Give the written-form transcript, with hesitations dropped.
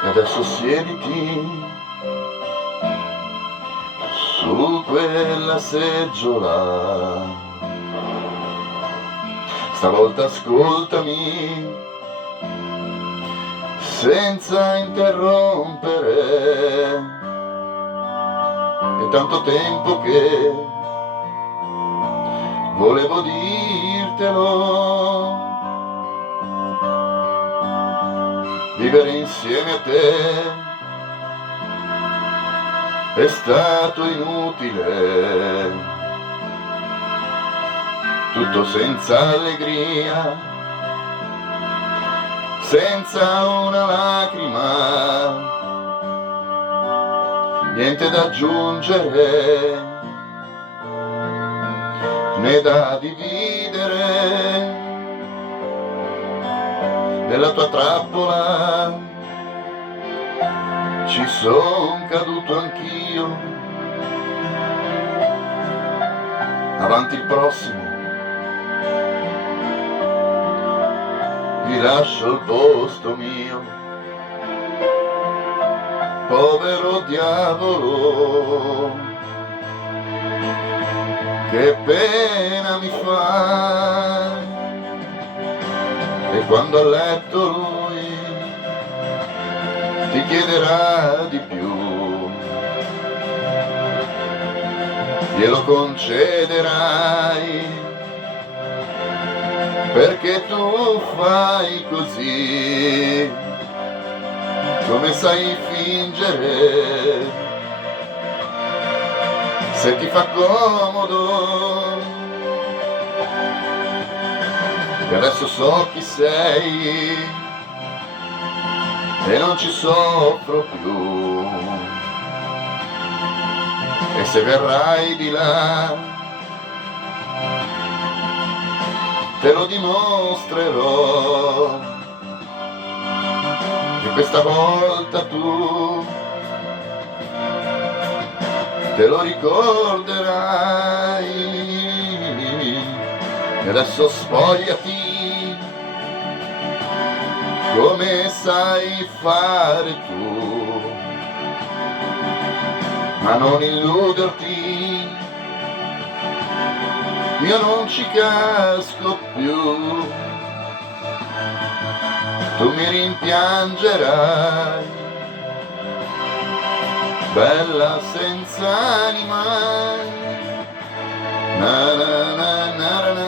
E adesso siediti su quella seggiola, stavolta ascoltami senza interrompere. È tanto tempo che volevo dirtelo, vivere insieme a te è stato inutile, tutto senza allegria, senza una lacrima, niente da aggiungere né da dividere. Nella tua trappola ci son caduto anch'io. Avanti il prossimo, vi lascio il posto mio. Povero diavolo, che pena mi fa. E quando a letto lui ti chiederà di più, glielo concederai, perché tu fai così, come sai fingere, se ti fa comodo. E adesso so chi sei e non ci soffro più. E se verrai di là te lo dimostrerò, che questa volta tu te lo ricorderai. E adesso spogliati come sai fare tu, ma non illuderti, io non ci casco più. Tu mi rimpiangerai, bella senza anima. Na na na na na.